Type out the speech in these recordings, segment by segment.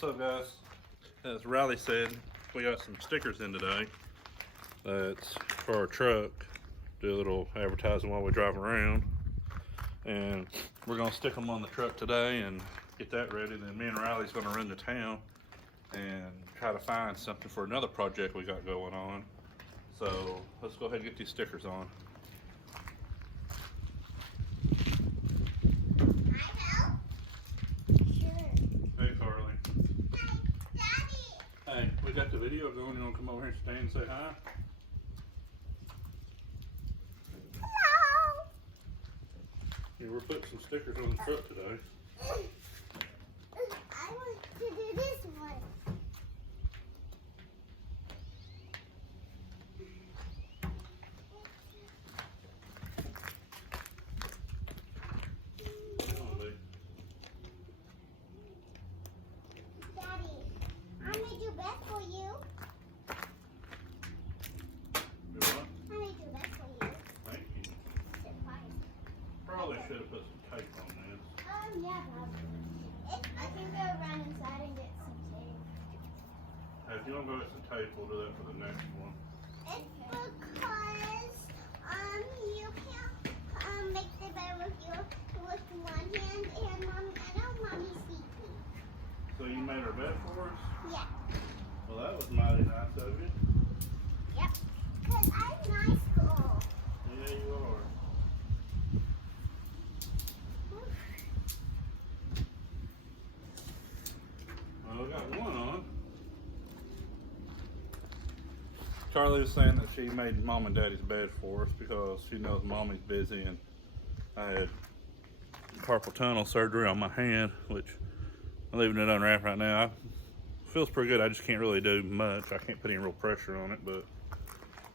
What's up, guys? As Riley said, we got some stickers in today. That's for our truck. Do a little advertising while we drive around. And we're gonna stick them on the truck today and get that ready. Then me and Riley's gonna run to town and try to find something for another project we got going on. So let's go ahead and get these stickers on. Hey, we got the video going. You want to come over here and stand and say hi? Hello. Yeah, we're putting some stickers on the truck today. I want to do this one. Come on, babe. Daddy, I made your bed for you. Do what? I made your bed for you. Thank you. Surprise. Probably should have put some tape on this. Yeah, probably. I can go around inside and get some tape. Hey, if you want to go get some tape, we'll do that for the next one. It's because you can't make the bed with one hand and I know mommy's sleeping. So you made our bed for us? Yeah. Well, that was mighty nice of you. Yep. Because I'm a nice girl. Yeah, you are. Well, we got one on. Charlie was saying that she made Mom and Daddy's bed for us because she knows Mommy's busy, and I had carpal tunnel surgery on my hand, which I'm leaving it unwrapped right now. It feels pretty good. I just can't really do much. I can't put any real pressure on it, but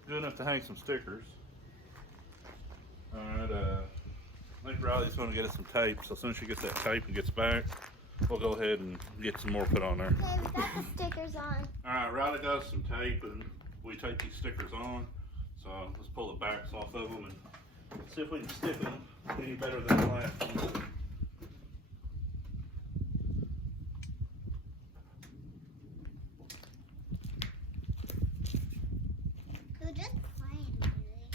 good enough to hang some stickers. Alright, I think Riley's going to get us some tape, so as soon as she gets that tape and gets back, we'll go ahead and get some more put on there. Okay, we got the stickers on. Alright, Riley got us some tape and we take these stickers on. So let's pull the backs off of them and see if we can stick them any better than the last one. You're just playing, really.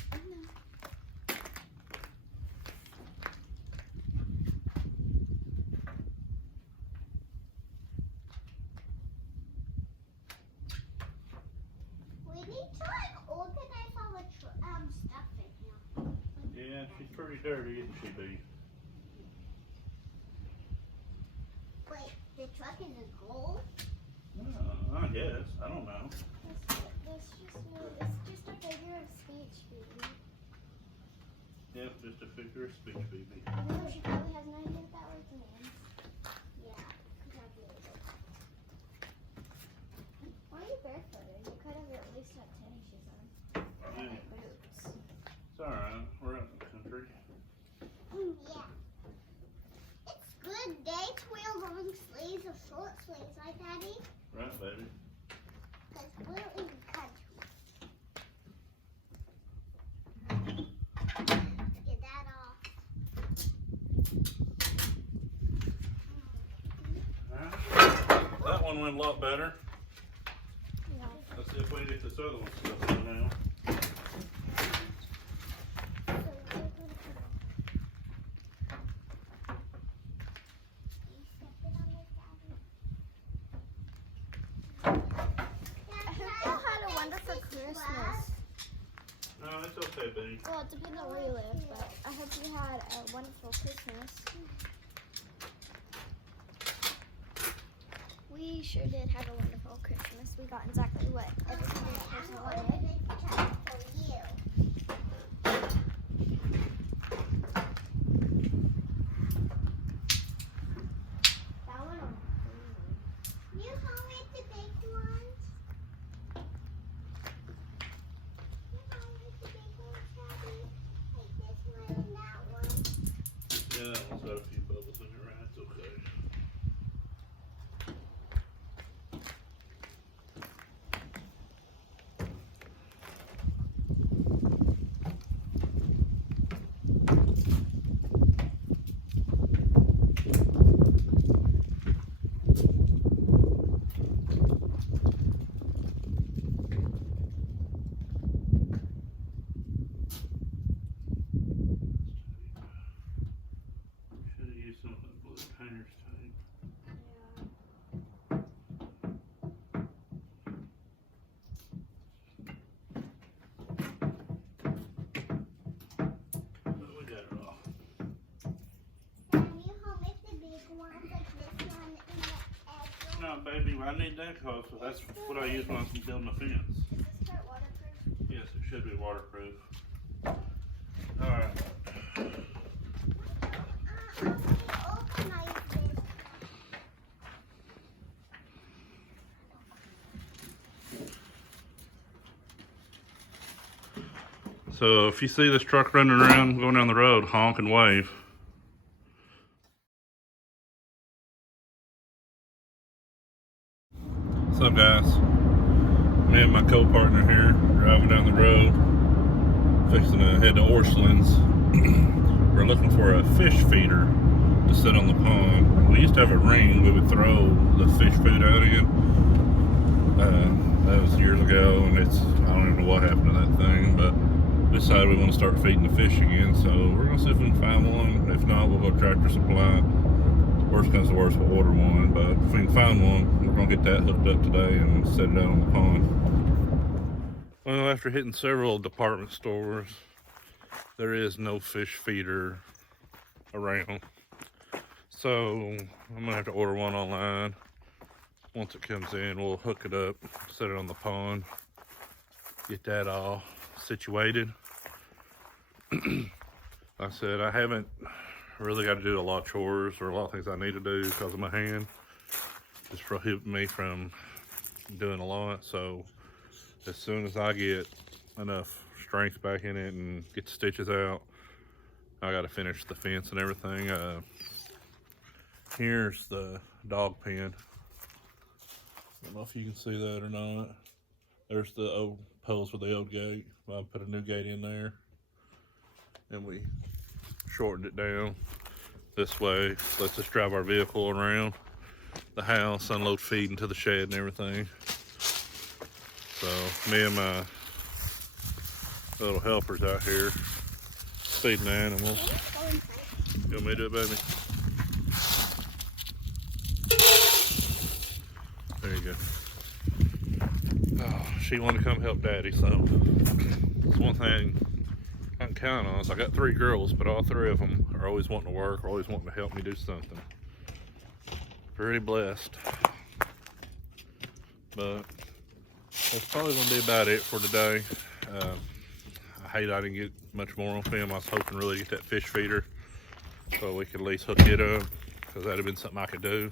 We need to organize all the stuff right now. Yeah, she's pretty dirty, isn't she, B? Wait, the truck is a gold? I guess. I don't know. It's just a figure of speech, baby. Yeah, just a figure of speech, baby. No, she probably has no idea what that word means. Yeah, because I believe it. Why are you barefooted? You could have at least had tennis shoes on. Yeah. Boots. It's alright. We're out in the country. Yeah. It's good day to wear long sleeves or short sleeves, right, Daddy? Right, baby. Because we're in the country. Get that off. Alright. That one went a lot better. Yeah. Let's see if we can get this other one stuck in now. Christmas. No, it's okay, baby. Well, it depends on where you live, but I hope you had a wonderful Christmas. We sure did have a wonderful Christmas. We got exactly what every single person wanted. That one on you help me to bake ones? You help me to bake ones, Daddy? Like this one and that one. Yeah, that one's got a few bubbles in it, right? It's okay. No, baby, I need Decals, so that's what I use when I'm building a fence. Is this part waterproof? Yes, it should be waterproof. Alright. So if you see this truck running around going down the road, honk and wave. What's up, guys? Me and my co-partner here driving down the road, fixing to head to Orchlands. We're looking for a fish feeder to sit on the pond. We used to have a ring we would throw the fish food out in. That was years ago, and I don't even know what happened to that thing, but we decided we want to start feeding the fish again, so we're going to see if we can find one. If not, we'll go to Tractor Supply. Worst comes to worst, we'll order one, but if we can find one, we're going to get that hooked up today and set it out on the pond. Well, after hitting several department stores, there is no fish feeder around. So I'm going to have to order one online. Once it comes in, we'll hook it up, set it on the pond, get that all situated. Like I said, I haven't really got to do a lot of chores or a lot of things I need to do because of my hand. Just prohibit me from doing a lot. So as soon as I get enough strength back in it and get the stitches out, I got to finish the fence and everything. Here's the dog pen. I don't know if you can see that or not. There's the old post with the old gate. I put a new gate in there, and we shortened it down. This way, lets us drive our vehicle around the house, unload feed into the shed and everything. So me and my little helpers out here feeding the animals. You want me to do it, baby? There you go. Oh, she wanted to come help Daddy, so it's one thing I can count on. Is I got 3 girls, but all 3 of them are always wanting to work, or always wanting to help me do something. Pretty blessed. But that's probably going to be about it for today. I hate I didn't get much more on film. I was hoping to really get that fish feeder so we could at least hook it up, because that'd have been something I could do.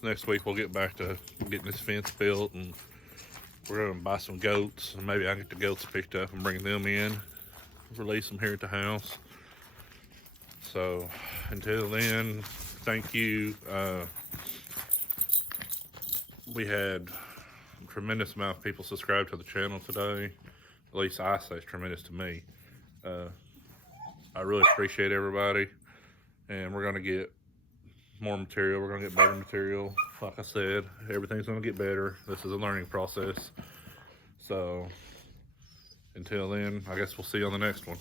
Next week we'll get back to getting this fence built, and we're going to buy some goats, and maybe I can get the goats picked up and bring them in, release them here at the house. So until then, thank you. We had a tremendous amount of people subscribe to the channel today. At least I say it's tremendous to me. I really appreciate everybody, and we're going to get more material. We're going to get better material. Like I said, everything's going to get better. This is a learning process. So until then, I guess we'll see you on the next one.